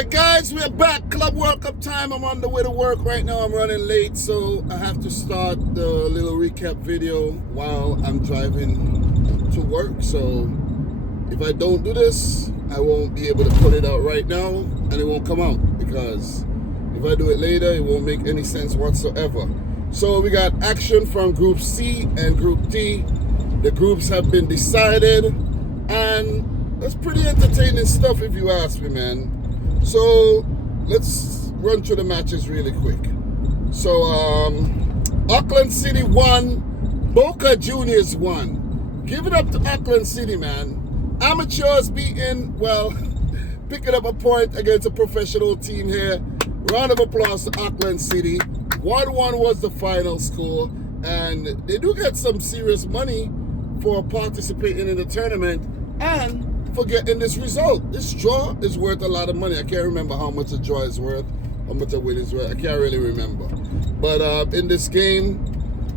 Alright guys, we're back. Club World Cup time. I'm on the way to work right now. I'm running late, so I have to start the little recap video while I'm driving to work. So if I don't do this, I won't be able to put it out right now and it won't come out, because if I do it later, it won't make any sense whatsoever. So we got action from Group C and Group D. The groups have been decided, and that's pretty entertaining stuff if you ask me, man. So let's run through the matches really quick. So Auckland City won, Boca Juniors won. Give it up to Auckland City, man. Amateurs beating, well, picking up a point against a professional team here. Round of applause to Auckland City. 1-1 was the final score, and they do get some serious money for participating in the tournament and for getting this result. This draw is worth a lot of money. I can't remember how much a draw is worth, how much a win is worth. I can't really remember. But in this game,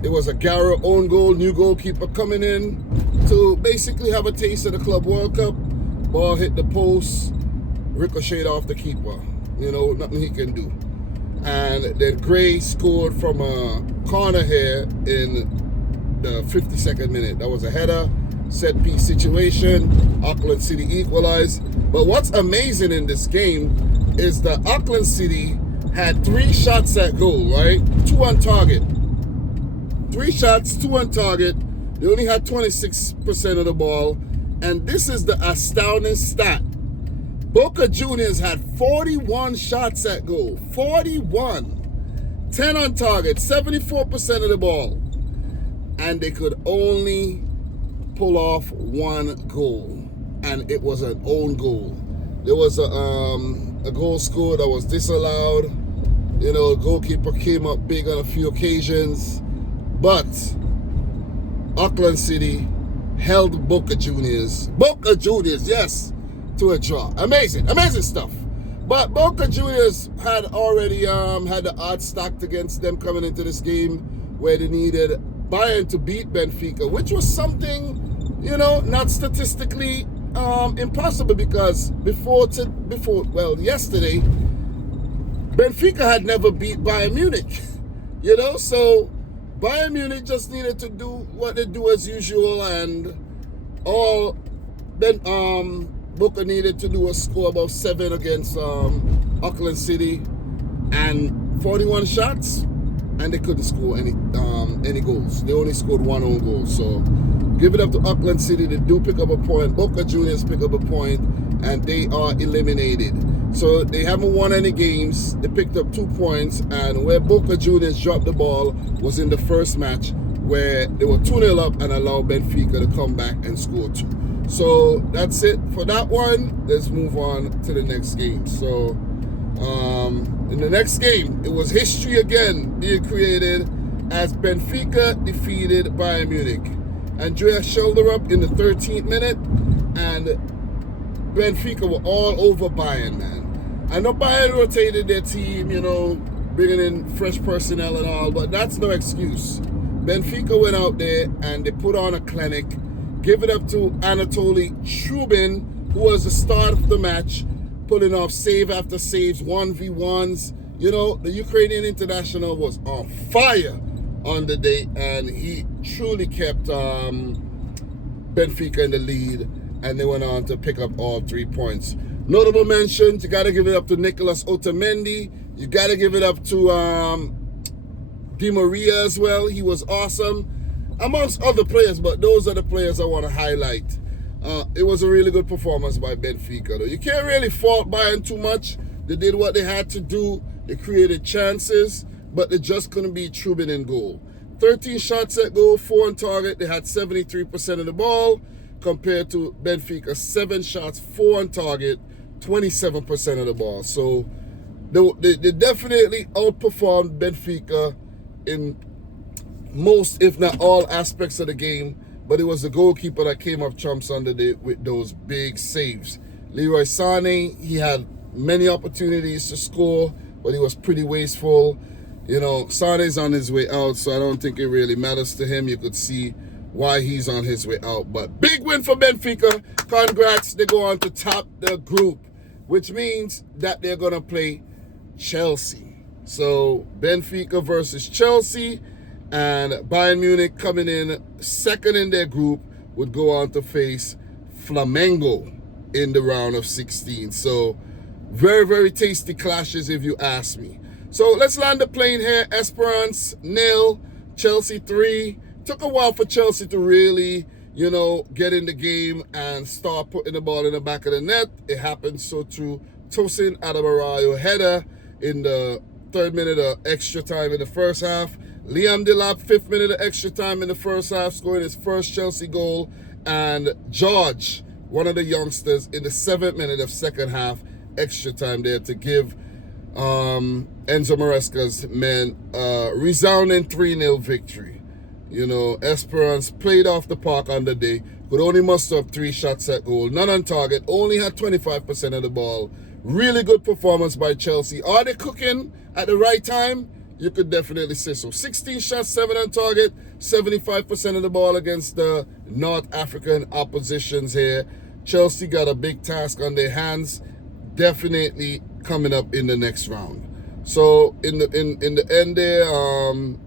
it was a Garra own goal, new goalkeeper coming in to basically have a taste of the Club World Cup. Ball hit the post, ricocheted off the keeper. You know, nothing he can do. And then Gray scored from a corner here in the 52nd minute. That was a header, set piece situation. Auckland City equalized. But what's amazing in this game is that Auckland City had 3 shots at goal, right? 2 on target. 3 shots, 2 on target. They only had 26% of the ball. And this is the astounding stat. Boca Juniors had 41 shots at goal. 41. 10 on target, 74% of the ball. And they could only pull off 1 goal. And it was an own goal. There was a goal scored that was disallowed. You know, the goalkeeper came up big on a few occasions. But Auckland City held Boca Juniors, yes, to a draw. Amazing stuff. But Boca Juniors had already had the odds stacked against them coming into this game, where they needed Bayern to beat Benfica, which was something, you know, not statistically impossible, because yesterday, Benfica had never beat Bayern Munich, you know, so Bayern Munich just needed to do what they do as usual, and Boca needed to do a score about 7 against Auckland City, and 41 shots, and they couldn't score any goals. They only scored 1 own goal. So give it up to Auckland City. They do pick up a point. Boca Juniors pick up a point, and they are eliminated. So they haven't won any games. They picked up 2 points, and where Boca Juniors dropped the ball was in the first match, where they were 2-0 up and allowed Benfica to come back and score 2. So that's it for that one. Let's move on to the next game. So in the next game, it was history again being created as Benfica defeated Bayern Munich. Andrea Schelderup in the 13th minute, and Benfica were all over Bayern, man. I know Bayern rotated their team, you know, bringing in fresh personnel and all, but that's no excuse. Benfica went out there and they put on a clinic. Give it up to Anatoly Trubin, who was the start of the match, pulling off save after saves, 1v1s. You know, the Ukrainian international was on fire on the day, and he truly kept Benfica in the lead, and they went on to pick up all 3 points. Notable mentions, you got to give it up to Nicolas Otamendi. You got to give it up to Di Maria as well. He was awesome, amongst other players, but those are the players I want to highlight. It was a really good performance by Benfica, though. You can't really fault Bayern too much. They did what they had to do. They created chances, but they just couldn't beat Trubin in goal. 13 shots at goal, 4 on target. They had 73% of the ball, compared to Benfica, 7 shots, 4 on target, 27% of the ball. So they definitely outperformed Benfica in most, if not all, aspects of the game. But it was the goalkeeper that came up trumps with those big saves. Leroy Sané, he had many opportunities to score, but he was pretty wasteful. You know, Sané's on his way out, so I don't think it really matters to him. You could see why he's on his way out. But big win for Benfica. Congrats. They go on to top the group. which means that they're going to play Chelsea. So Benfica versus Chelsea, and Bayern Munich, coming in second in their group, would go on to face Flamengo in the round of 16. So very, very tasty clashes if you ask me. So let's land the plane here. Esperance 0, Chelsea 3. Took a while for Chelsea to really, get in the game and start putting the ball in the back of the net. It happened so through Tosin Adebarayo header in the 3rd minute of extra time in the first half. Liam Delap, 5th minute of extra time in the first half, scoring his first Chelsea goal. And George, one of the youngsters, in the 7th minute of second half extra time there to give Enzo Maresca's men resounding 3-0 victory. Esperance played off the park on the day, could only muster up 3 shots at goal, none on target, only had 25% of the ball. Really good performance by Chelsea. Are they cooking at the right time? You could definitely say so. 16 shots, 7 on target, 75% of the ball against the North African oppositions here. Chelsea got a big task on their hands, definitely coming up in the next round. So in the end there,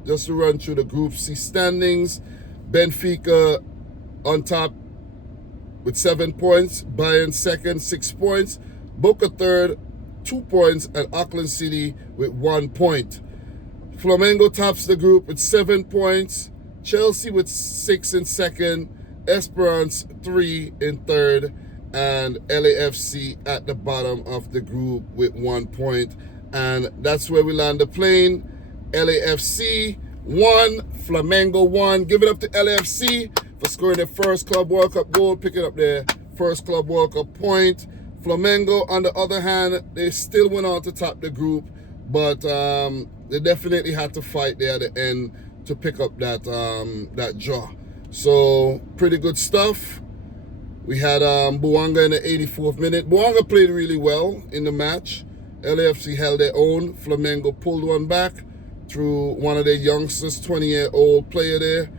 just to run through the Group C standings, Benfica on top with 7 points, Bayern second, 6 points, Boca third, 2 points, and Auckland City with 1 point. Flamengo tops the group with 7 points, Chelsea with 6 in second, Esperance 3 in third, and LAFC at the bottom of the group with 1 point. And that's where we land the plane. LAFC 1, Flamengo 1. Give it up to LAFC for scoring their first Club World Cup goal, picking up their first Club World Cup point. Flamengo, on the other hand, they still went on to top the group, but they definitely had to fight there at the end to pick up that draw. So pretty good stuff. We had Buanga in the 84th minute. Buanga played really well in the match. LAFC held their own. Flamengo pulled one back through one of their youngsters, 20-year-old player there.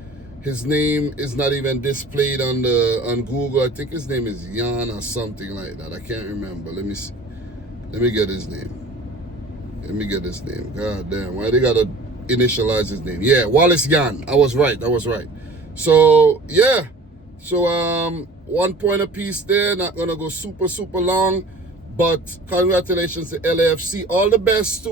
His name is not even displayed on Google. I think his name is Jan or something like that. I can't remember. Let me see. Let me get his name. God damn, why they gotta initialize his name? Yeah, Wallace Jan. I was right. So yeah. So 1 point apiece there. Not gonna go super long. But congratulations to LAFC. All the best to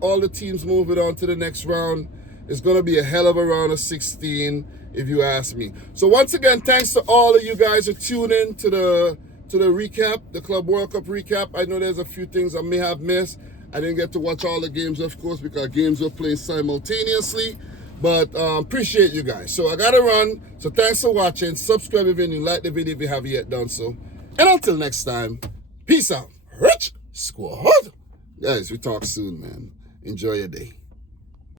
all the teams moving on to the next round. It's going to be a hell of a round of 16, if you ask me. So once again, thanks to all of you guys who tune in to the recap, the Club World Cup recap. I know there's a few things I may have missed. I didn't get to watch all the games, of course, because games were played simultaneously. But appreciate you guys. So I got to run. So thanks for watching. Subscribe if you like the video if you haven't yet done so. And until next time, peace out. Rich Squad. Guys, we talk soon, man. Enjoy your day.